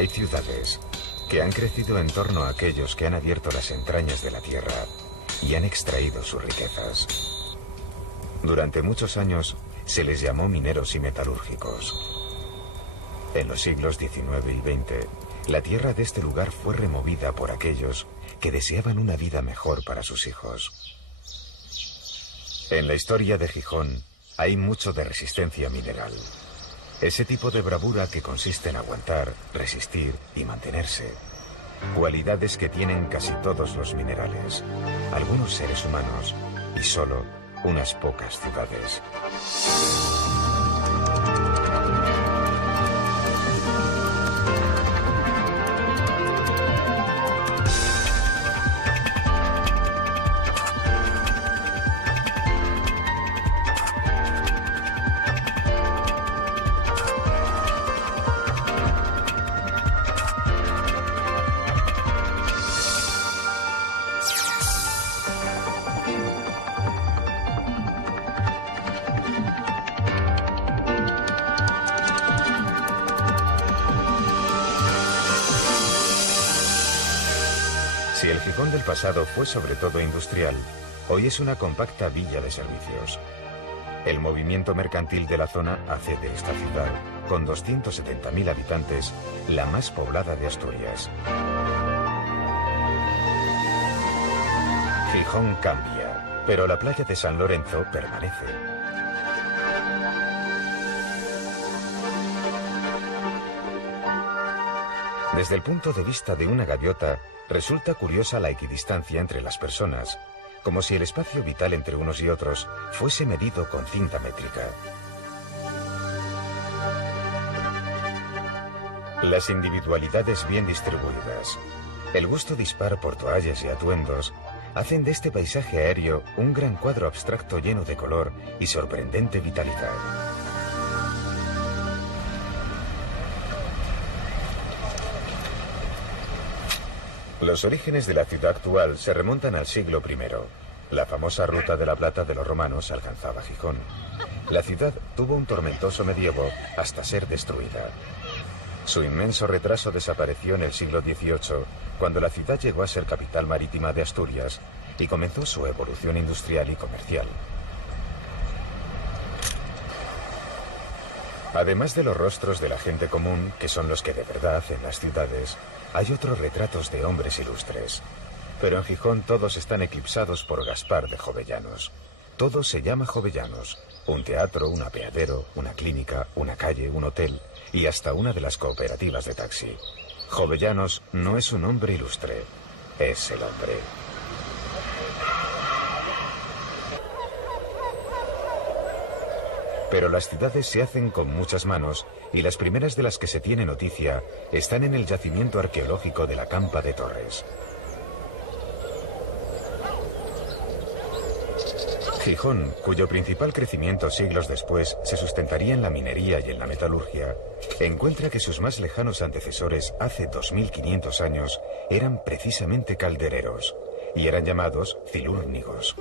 Hay ciudades que han crecido en torno a aquellos que han abierto las entrañas de la tierra y han extraído sus riquezas. Durante muchos años se les llamó mineros y metalúrgicos. En los siglos XIX y XX, la tierra de este lugar fue removida por aquellos que deseaban una vida mejor para sus hijos. En la historia de Gijón hay mucho de resistencia mineral. Ese tipo de bravura que consiste en aguantar, resistir y mantenerse. Cualidades que tienen casi todos los minerales, algunos seres humanos y solo unas pocas ciudades. Si el Gijón del pasado fue sobre todo industrial, hoy es una compacta villa de servicios. El movimiento mercantil de la zona hace de esta ciudad, con 270.000 habitantes, la más poblada de Asturias. Gijón cambia, pero la playa de San Lorenzo permanece. Desde el punto de vista de una gaviota, resulta curiosa la equidistancia entre las personas, como si el espacio vital entre unos y otros fuese medido con cinta métrica. Las individualidades bien distribuidas, el gusto dispar por toallas y atuendos, hacen de este paisaje aéreo un gran cuadro abstracto lleno de color y sorprendente vitalidad. Los orígenes de la ciudad actual se remontan al siglo I. La famosa Ruta de la Plata de los romanos alcanzaba Gijón. La ciudad tuvo un tormentoso medievo hasta ser destruida. Su inmenso retraso desapareció en el siglo XVIII, cuando la ciudad llegó a ser capital marítima de Asturias y comenzó su evolución industrial y comercial. Además de los rostros de la gente común, que son los que de verdad hacen las ciudades, hay otros retratos de hombres ilustres. Pero en Gijón todos están eclipsados por Gaspar de Jovellanos. Todo se llama Jovellanos. Un teatro, un apeadero, una clínica, una calle, un hotel y hasta una de las cooperativas de taxi. Jovellanos no es un hombre ilustre, es el hombre. Pero las ciudades se hacen con muchas manos y las primeras de las que se tiene noticia están en el yacimiento arqueológico de la Campa de Torres. Gijón, cuyo principal crecimiento siglos después se sustentaría en la minería y en la metalurgia, encuentra que sus más lejanos antecesores hace 2500 años eran precisamente caldereros y eran llamados cilúrnigos.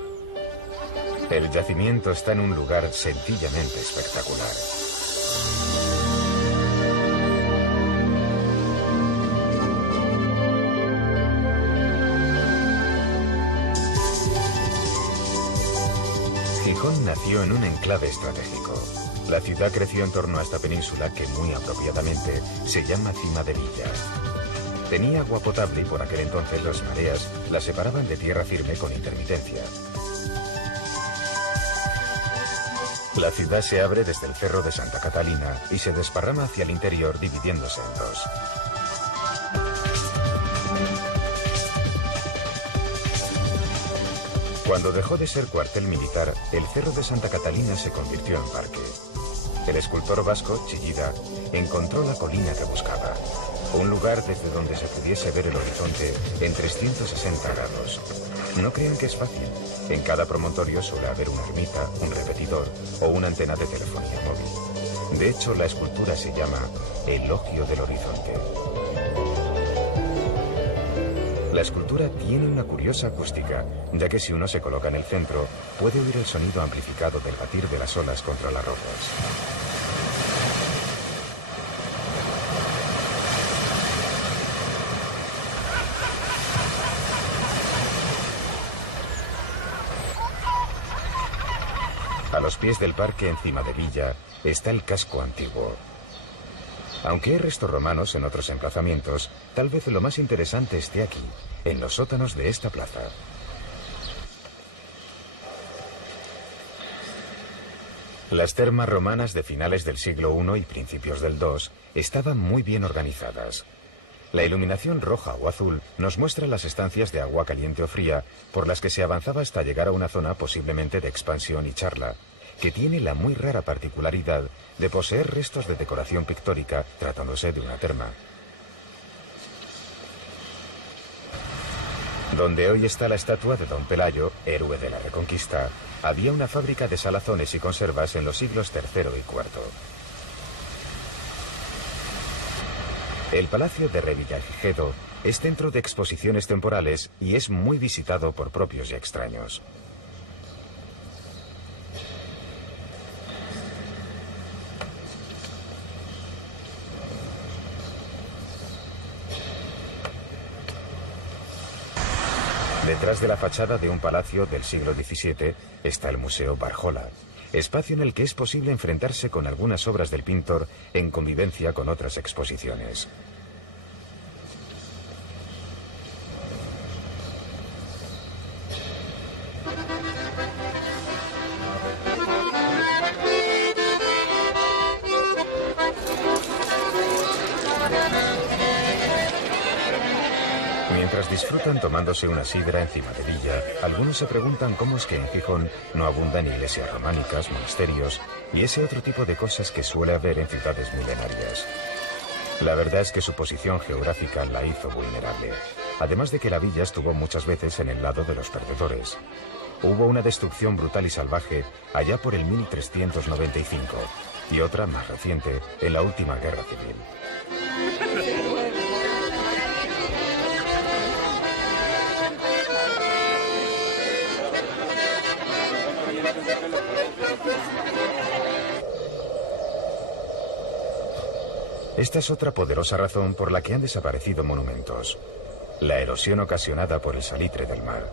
El yacimiento está en un lugar sencillamente espectacular. Gijón nació en un enclave estratégico. La ciudad creció en torno a esta península que muy apropiadamente se llama Cima de Villa. Tenía agua potable y por aquel entonces las mareas la separaban de tierra firme con intermitencia. La ciudad se abre desde el Cerro de Santa Catalina y se desparrama hacia el interior dividiéndose en dos. Cuando dejó de ser cuartel militar, el Cerro de Santa Catalina se convirtió en parque. El escultor vasco, Chillida, encontró la colina que buscaba, un lugar desde donde se pudiese ver el horizonte en 360 grados. No crean que es fácil. En cada promontorio suele haber una ermita, un repetidor o una antena de telefonía móvil. De hecho, la escultura se llama Elogio del Horizonte. La escultura tiene una curiosa acústica, ya que si uno se coloca en el centro, puede oír el sonido amplificado del batir de las olas contra las rocas. A los pies del parque, encima de Villa, está el casco antiguo. Aunque hay restos romanos en otros emplazamientos, tal vez lo más interesante esté aquí, en los sótanos de esta plaza. Las termas romanas de finales del siglo I y principios del II estaban muy bien organizadas. La iluminación roja o azul nos muestra las estancias de agua caliente o fría por las que se avanzaba hasta llegar a una zona posiblemente de expansión y charla, que tiene la muy rara particularidad de poseer restos de decoración pictórica tratándose de una terma. Donde hoy está la estatua de Don Pelayo, héroe de la Reconquista, había una fábrica de salazones y conservas en los siglos III y IV. El Palacio de Revillagigedo es centro de exposiciones temporales y es muy visitado por propios y extraños. Detrás de la fachada de un palacio del siglo XVII está el Museo Barjola, espacio en el que es posible enfrentarse con algunas obras del pintor en convivencia con otras exposiciones. Mientras disfrutan tomándose una sidra encima de Villa, algunos se preguntan cómo es que en Gijón no abundan iglesias románicas, monasterios y ese otro tipo de cosas que suele haber en ciudades milenarias. La verdad es que su posición geográfica la hizo vulnerable, además de que la villa estuvo muchas veces en el lado de los perdedores. Hubo una destrucción brutal y salvaje allá por el 1395 y otra más reciente en la última guerra civil. Esta es otra poderosa razón por la que han desaparecido monumentos: la erosión ocasionada por el salitre del mar.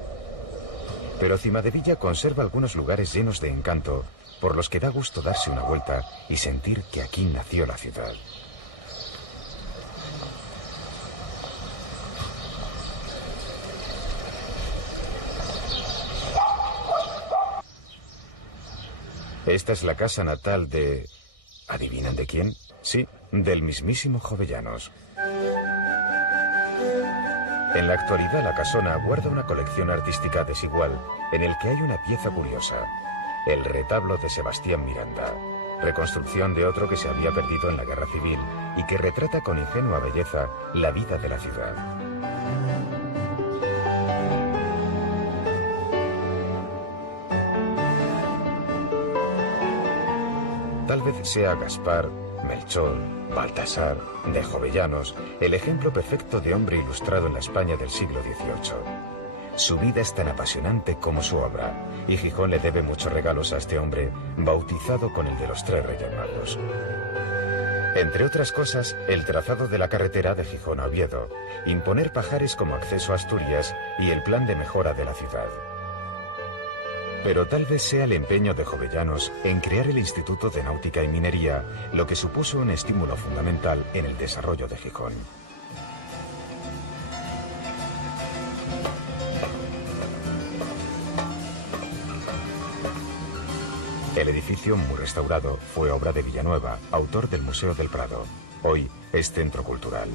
Pero Cimadevilla conserva algunos lugares llenos de encanto por los que da gusto darse una vuelta y sentir que aquí nació la ciudad. Esta es la casa natal de... ¿adivinan de quién? Sí, del mismísimo Jovellanos. En la actualidad la casona guarda una colección artística desigual en el que hay una pieza curiosa: el retablo de Sebastián Miranda, reconstrucción de otro que se había perdido en la Guerra Civil y que retrata con ingenua belleza la vida de la ciudad. Tal vez sea Gaspar, Melchor, Baltasar, de Jovellanos, el ejemplo perfecto de hombre ilustrado en la España del siglo XVIII. Su vida es tan apasionante como su obra, y Gijón le debe muchos regalos a este hombre, bautizado con el de los 3 Reyes Magos. Entre otras cosas, el trazado de la carretera de Gijón a Oviedo, imponer Pajares como acceso a Asturias y el plan de mejora de la ciudad. Pero tal vez sea el empeño de Jovellanos en crear el Instituto de Náutica y Minería lo que supuso un estímulo fundamental en el desarrollo de Gijón. El edificio, muy restaurado, fue obra de Villanueva, autor del Museo del Prado. Hoy es centro cultural.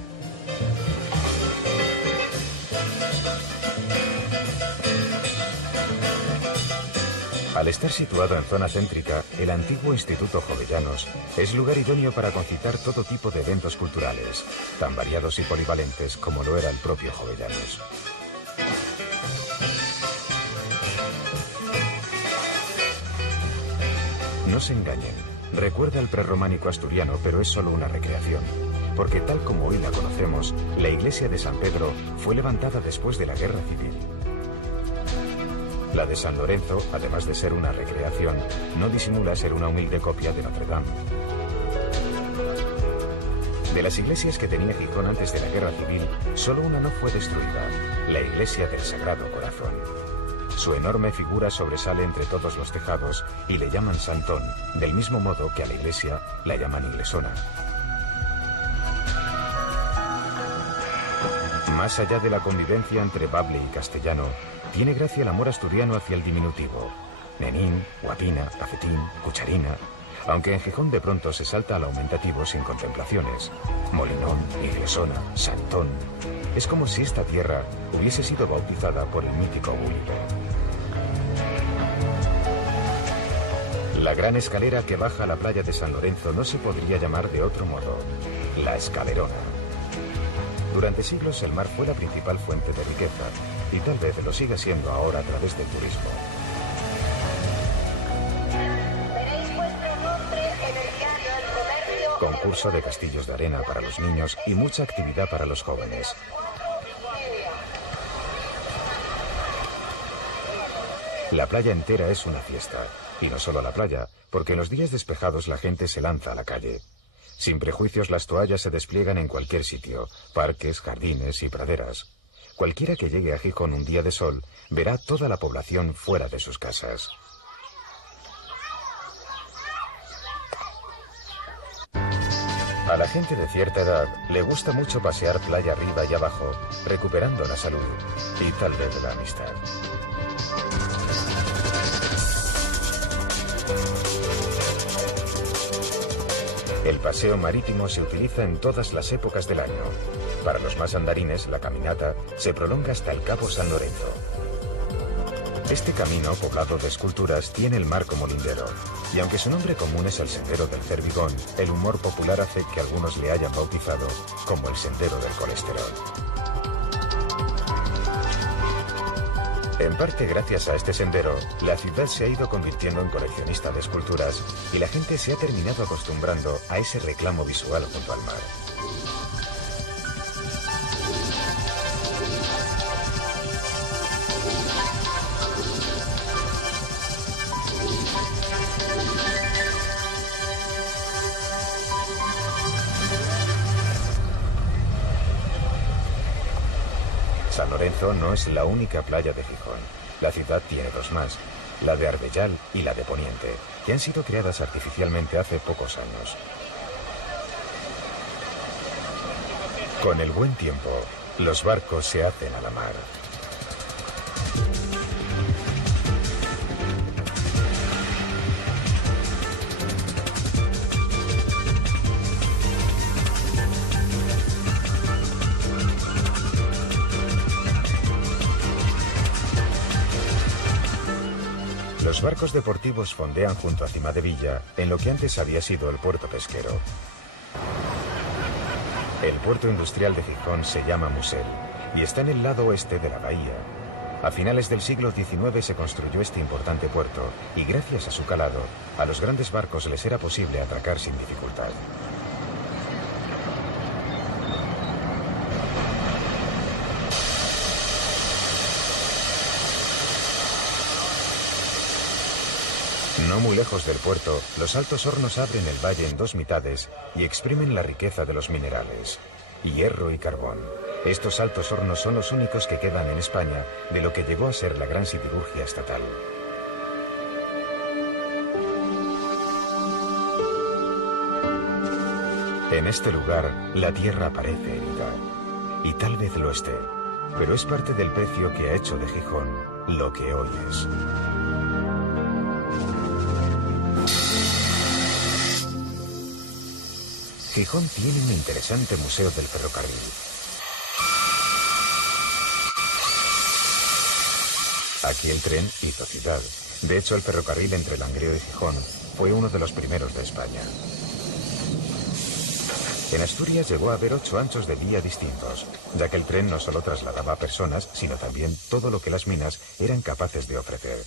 Al estar situado en zona céntrica, el antiguo Instituto Jovellanos es lugar idóneo para concitar todo tipo de eventos culturales, tan variados y polivalentes como lo era el propio Jovellanos. No se engañen, recuerda el prerrománico asturiano, pero es solo una recreación, porque tal como hoy la conocemos, la iglesia de San Pedro fue levantada después de la Guerra Civil. La de San Lorenzo, además de ser una recreación, no disimula ser una humilde copia de Notre Dame. De las iglesias que tenía Gijón antes de la Guerra Civil, solo una no fue destruida, la iglesia del Sagrado Corazón. Su enorme figura sobresale entre todos los tejados y le llaman Santón, del mismo modo que a la iglesia la llaman Iglesona. Más allá de la convivencia entre bable y castellano, tiene gracia el amor asturiano hacia el diminutivo. Nenín, guapina, cafetín, cucharina. Aunque en Gijón de pronto se salta al aumentativo sin contemplaciones. Molinón, Iglesona, Santón. Es como si esta tierra hubiese sido bautizada por el mítico Gulliver. La gran escalera que baja a la playa de San Lorenzo no se podría llamar de otro modo. La Escalerona. Durante siglos el mar fue la principal fuente de riqueza y tal vez lo siga siendo ahora a través del turismo. Veréis vuestro nombre en el diario El Comercio. Concurso de castillos de arena para los niños y mucha actividad para los jóvenes. La playa entera es una fiesta. Y no solo la playa, porque en los días despejados la gente se lanza a la calle. Sin prejuicios las toallas se despliegan en cualquier sitio, parques, jardines y praderas. Cualquiera que llegue a Gijón un día de sol verá toda la población fuera de sus casas. A la gente de cierta edad le gusta mucho pasear playa arriba y abajo, recuperando la salud y tal vez la amistad. El paseo marítimo se utiliza en todas las épocas del año. Para los más andarines, la caminata se prolonga hasta el Cabo San Lorenzo. Este camino, poblado de esculturas, tiene el mar como lindero. Y aunque su nombre común es el Sendero del Cervigón, el humor popular hace que algunos le hayan bautizado como el Sendero del Colesterol. En parte gracias a este sendero, la ciudad se ha ido convirtiendo en coleccionista de esculturas y la gente se ha terminado acostumbrando a ese reclamo visual junto al mar. San Lorenzo no es la única playa de Gijón. La ciudad tiene dos más, la de Arbellal y la de Poniente, que han sido creadas artificialmente hace pocos años. Con el buen tiempo, los barcos se hacen a la mar. Los barcos deportivos fondean junto a Cimadevilla, en lo que antes había sido el puerto pesquero. El puerto industrial de Gijón se llama Musel y está en el lado oeste de la bahía. A finales del siglo XIX se construyó este importante puerto y gracias a su calado, a los grandes barcos les era posible atracar sin dificultad. No muy lejos del puerto, los altos hornos abren el valle en dos mitades y exprimen la riqueza de los minerales, hierro y carbón. Estos altos hornos son los únicos que quedan en España de lo que llegó a ser la gran siderurgia estatal. En este lugar, la tierra parece herida, y tal vez lo esté, pero es parte del precio que ha hecho de Gijón lo que hoy es. Gijón tiene un interesante museo del ferrocarril. Aquí el tren hizo ciudad. De hecho, el ferrocarril entre Langreo y Gijón fue uno de los primeros de España. En Asturias llegó a haber 8 anchos de vía distintos, ya que el tren no solo trasladaba personas, sino también todo lo que las minas eran capaces de ofrecer.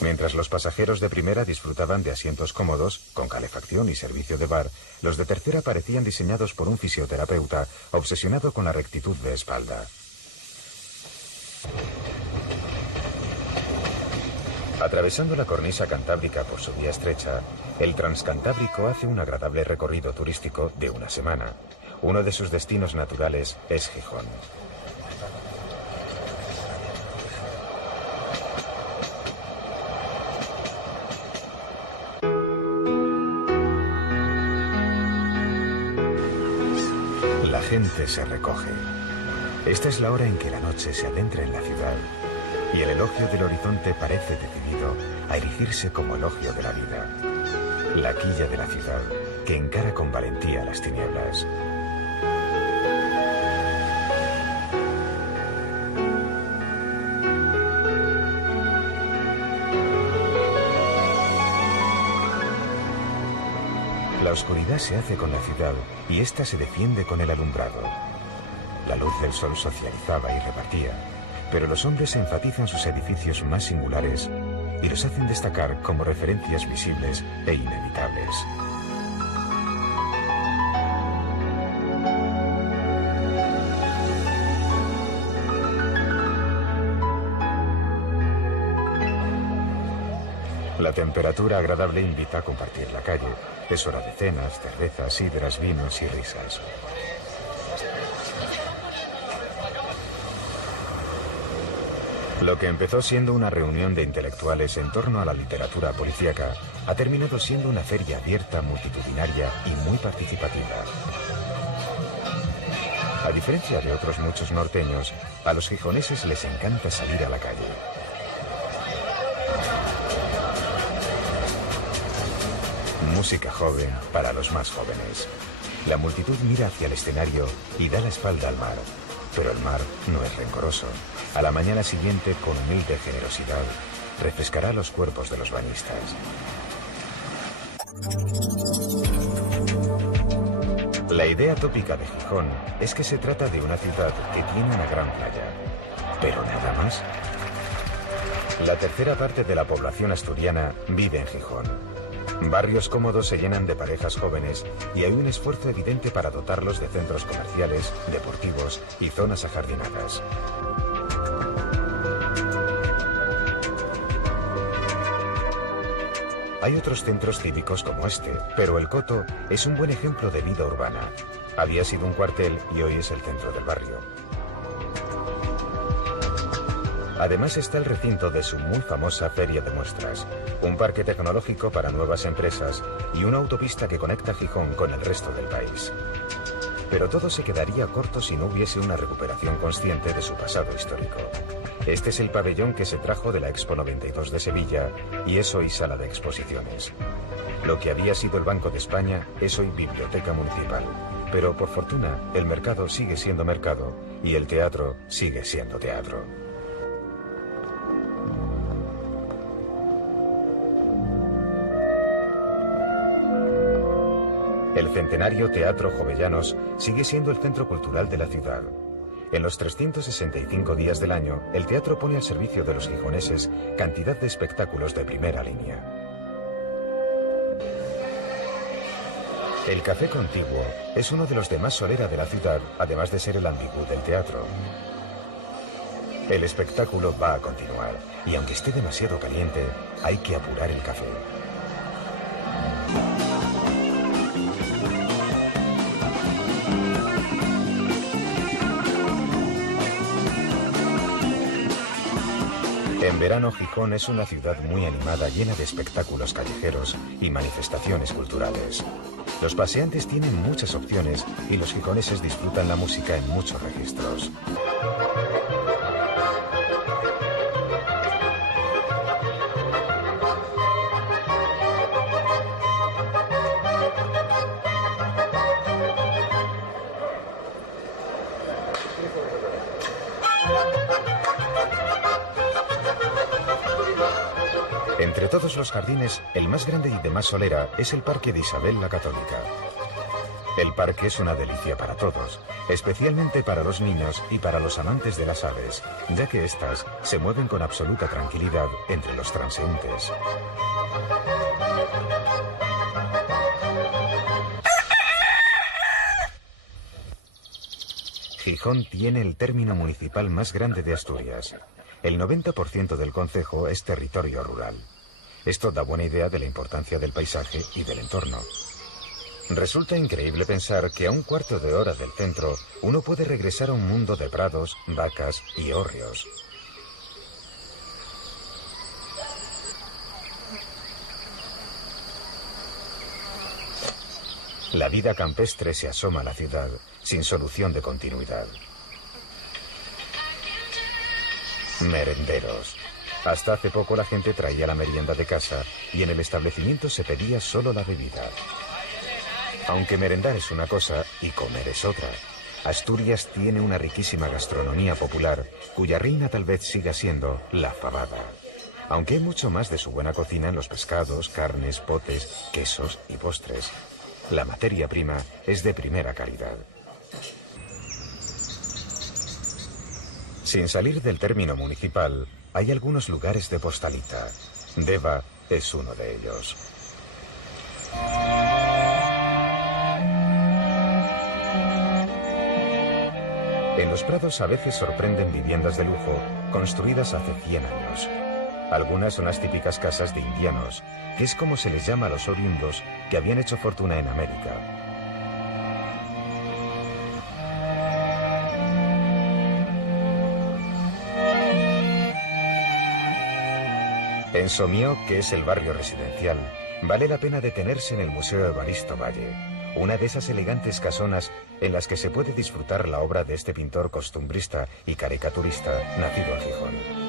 Mientras los pasajeros de primera disfrutaban de asientos cómodos, con calefacción y servicio de bar, los de tercera parecían diseñados por un fisioterapeuta obsesionado con la rectitud de espalda. Atravesando la cornisa cantábrica por su vía estrecha, el Transcantábrico hace un agradable recorrido turístico de una semana. Uno de sus destinos naturales es Gijón. La gente se recoge. Esta es la hora en que la noche se adentra en la ciudad y el elogio del horizonte parece decidido a erigirse como elogio de la vida. La quilla de la ciudad que encara con valentía las tinieblas. La oscuridad se hace con la ciudad y ésta se defiende con el alumbrado. La luz del sol socializaba y repartía, pero los hombres enfatizan sus edificios más singulares y los hacen destacar como referencias visibles e inevitables. La temperatura agradable invita a compartir la calle. Es hora de cenas, cervezas, sidras, vinos y risas. Lo que empezó siendo una reunión de intelectuales en torno a la literatura policíaca ha terminado siendo una feria abierta, multitudinaria y muy participativa. A diferencia de otros muchos norteños, a los gijoneses les encanta salir a la calle. Música joven para los más jóvenes. La multitud mira hacia el escenario y da la espalda al mar. Pero el mar no es rencoroso. A la mañana siguiente, con humilde generosidad, refrescará los cuerpos de los bañistas. La idea tópica de Gijón es que se trata de una ciudad que tiene una gran playa. Pero nada más. La tercera parte de la población asturiana vive en Gijón. Barrios cómodos se llenan de parejas jóvenes y hay un esfuerzo evidente para dotarlos de centros comerciales, deportivos y zonas ajardinadas. Hay otros centros cívicos como este, pero el Coto es un buen ejemplo de vida urbana. Había sido un cuartel y hoy es el centro del barrio. Además está el recinto de su muy famosa feria de muestras, un parque tecnológico para nuevas empresas y una autopista que conecta Gijón con el resto del país. Pero todo se quedaría corto si no hubiese una recuperación consciente de su pasado histórico. Este es el pabellón que se trajo de la Expo 92 de Sevilla y es hoy sala de exposiciones. Lo que había sido el Banco de España es hoy biblioteca municipal. Pero por fortuna, el mercado sigue siendo mercado y el teatro sigue siendo teatro. El centenario Teatro Jovellanos sigue siendo el centro cultural de la ciudad. En los 365 días del año, el teatro pone al servicio de los gijoneses cantidad de espectáculos de primera línea. El Café Contiguo es uno de los de más solera de la ciudad, además de ser el ambigú del teatro. El espectáculo va a continuar, y aunque esté demasiado caliente, hay que apurar el café. En verano, Gijón es una ciudad muy animada, llena de espectáculos callejeros y manifestaciones culturales. Los paseantes tienen muchas opciones y los gijoneses disfrutan la música en muchos registros. Entre todos los jardines, el más grande y de más solera es el Parque de Isabel la Católica. El parque es una delicia para todos, especialmente para los niños y para los amantes de las aves, ya que éstas se mueven con absoluta tranquilidad entre los transeúntes. Gijón tiene el término municipal más grande de Asturias. El 90% del concejo es territorio rural. Esto da buena idea de la importancia del paisaje y del entorno. Resulta increíble pensar que a un cuarto de hora del centro uno puede regresar a un mundo de prados, vacas y hórreos. La vida campestre se asoma a la ciudad, sin solución de continuidad. Merenderos. Hasta hace poco la gente traía la merienda de casa y en el establecimiento se pedía solo la bebida. Aunque merendar es una cosa y comer es otra, Asturias tiene una riquísima gastronomía popular cuya reina tal vez siga siendo la fabada. Aunque hay mucho más de su buena cocina en los pescados, carnes, potes, quesos y postres. La materia prima es de primera calidad. Sin salir del término municipal, hay algunos lugares de postalita. Deva es uno de ellos. En los prados a veces sorprenden viviendas de lujo construidas hace 100 años. Algunas son las típicas casas de indianos, que es como se les llama a los oriundos que habían hecho fortuna en América. En Somio, que es el barrio residencial, vale la pena detenerse en el Museo Evaristo Valle, una de esas elegantes casonas en las que se puede disfrutar la obra de este pintor costumbrista y caricaturista nacido en Gijón.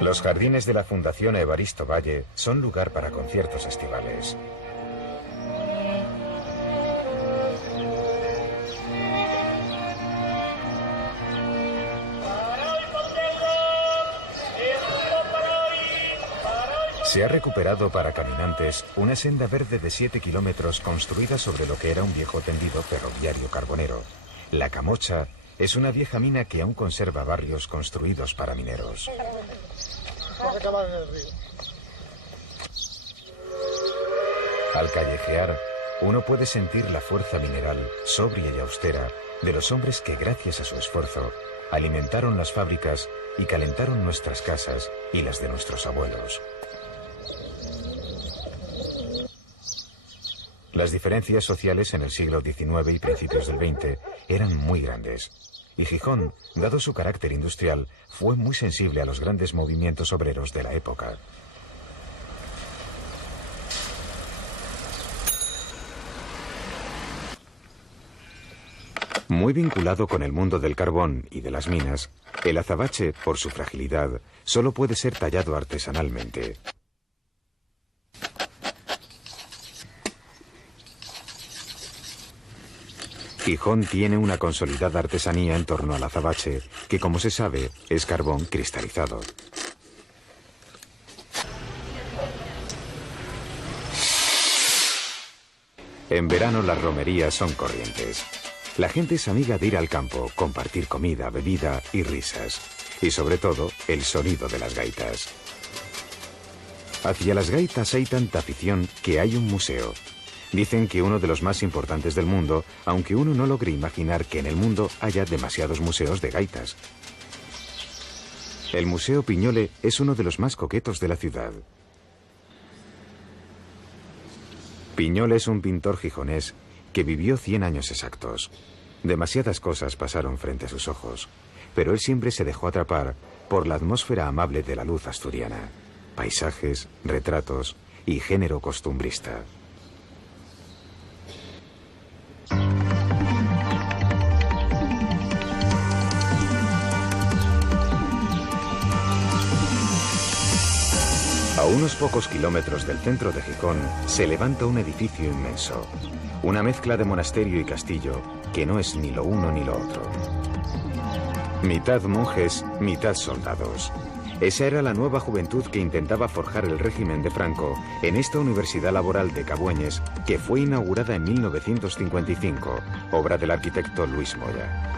Los jardines de la Fundación Evaristo Valle son lugar para conciertos estivales. Se ha recuperado para caminantes una senda verde de 7 kilómetros construida sobre lo que era un viejo tendido ferroviario carbonero. La Camocha es una vieja mina que aún conserva barrios construidos para mineros. Al callejear, uno puede sentir la fuerza mineral, sobria y austera, de los hombres que gracias a su esfuerzo alimentaron las fábricas y calentaron nuestras casas y las de nuestros abuelos. Las diferencias sociales en el siglo XIX y principios del XX eran muy grandes. Y Gijón, dado su carácter industrial, fue muy sensible a los grandes movimientos obreros de la época. Muy vinculado con el mundo del carbón y de las minas, el azabache, por su fragilidad, solo puede ser tallado artesanalmente. Gijón tiene una consolidada artesanía en torno al azabache, que como se sabe, es carbón cristalizado. En verano las romerías son corrientes. La gente es amiga de ir al campo, compartir comida, bebida y risas. Y sobre todo, el sonido de las gaitas. Hacia las gaitas hay tanta afición que hay un museo. Dicen que uno de los más importantes del mundo, aunque uno no logre imaginar que en el mundo haya demasiados museos de gaitas. El Museo Piñole es uno de los más coquetos de la ciudad. Piñole es un pintor gijonés que vivió 100 años exactos. Demasiadas cosas pasaron frente a sus ojos, pero él siempre se dejó atrapar por la atmósfera amable de la luz asturiana, paisajes, retratos y género costumbrista. A unos pocos kilómetros del centro de Gijón se levanta un edificio inmenso, una mezcla de monasterio y castillo que no es ni lo uno ni lo otro. Mitad monjes, mitad soldados. Esa era la nueva juventud que intentaba forjar el régimen de Franco en esta Universidad Laboral de Cabueñes, que fue inaugurada en 1955, obra del arquitecto Luis Moya.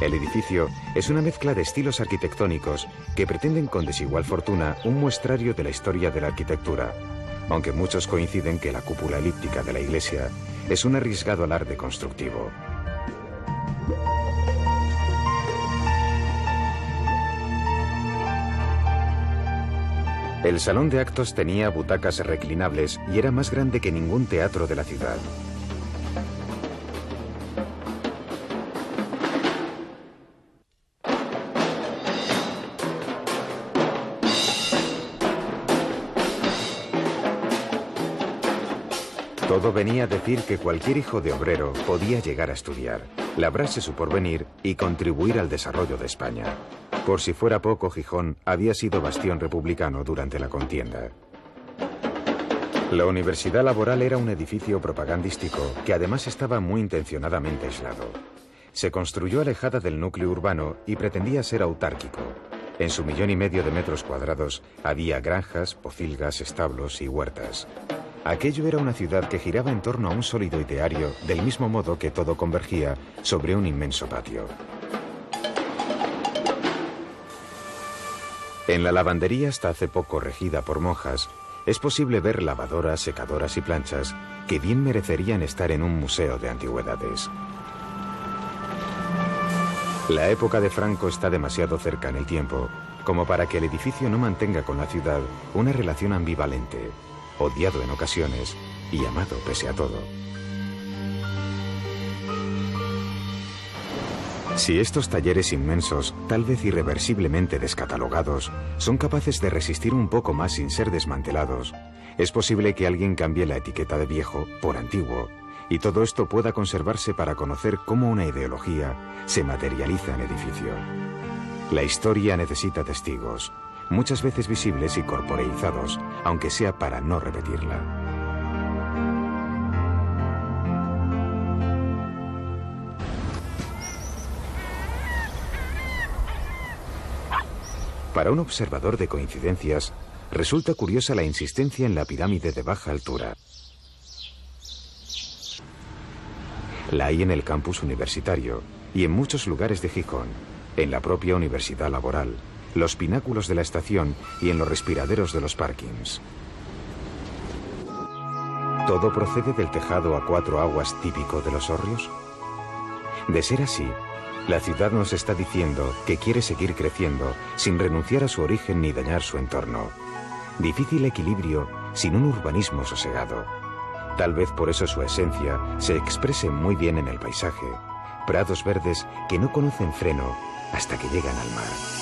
El edificio es una mezcla de estilos arquitectónicos que pretenden con desigual fortuna un muestrario de la historia de la arquitectura, aunque muchos coinciden que la cúpula elíptica de la iglesia es un arriesgado alarde constructivo. El salón de actos tenía butacas reclinables y era más grande que ningún teatro de la ciudad. Todo venía a decir que cualquier hijo de obrero podía llegar a estudiar, labrarse su porvenir y contribuir al desarrollo de España. Por si fuera poco, Gijón había sido bastión republicano durante la contienda. La Universidad Laboral era un edificio propagandístico que además estaba muy intencionadamente aislado. Se construyó alejada del núcleo urbano y pretendía ser autárquico. En su 1,5 millones de metros cuadrados había granjas, pocilgas, establos y huertas. Aquello era una ciudad que giraba en torno a un sólido ideario, del mismo modo que todo convergía sobre un inmenso patio. En la lavandería, hasta hace poco regida por monjas, es posible ver lavadoras, secadoras y planchas que bien merecerían estar en un museo de antigüedades. La época de Franco está demasiado cerca en el tiempo como para que el edificio no mantenga con la ciudad una relación ambivalente, odiado en ocasiones y amado pese a todo. Si estos talleres inmensos, tal vez irreversiblemente descatalogados, son capaces de resistir un poco más sin ser desmantelados, es posible que alguien cambie la etiqueta de viejo por antiguo, y todo esto pueda conservarse para conocer cómo una ideología se materializa en edificio. La historia necesita testigos, muchas veces visibles y corporeizados, aunque sea para no repetirla. Para un observador de coincidencias, resulta curiosa la insistencia en la pirámide de baja altura. La hay en el campus universitario y en muchos lugares de Gijón, en la propia Universidad Laboral, los pináculos de la estación y en los respiraderos de los parkings. ¿Todo procede del tejado a 4 aguas típico de los hórreos? De ser así, la ciudad nos está diciendo que quiere seguir creciendo sin renunciar a su origen ni dañar su entorno. Difícil equilibrio sin un urbanismo sosegado. Tal vez por eso su esencia se exprese muy bien en el paisaje. Prados verdes que no conocen freno hasta que llegan al mar.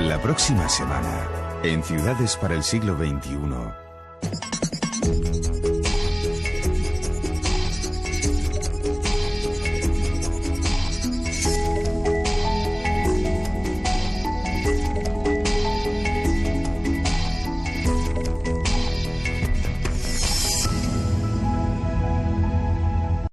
La próxima semana, en Ciudades para el siglo XXI.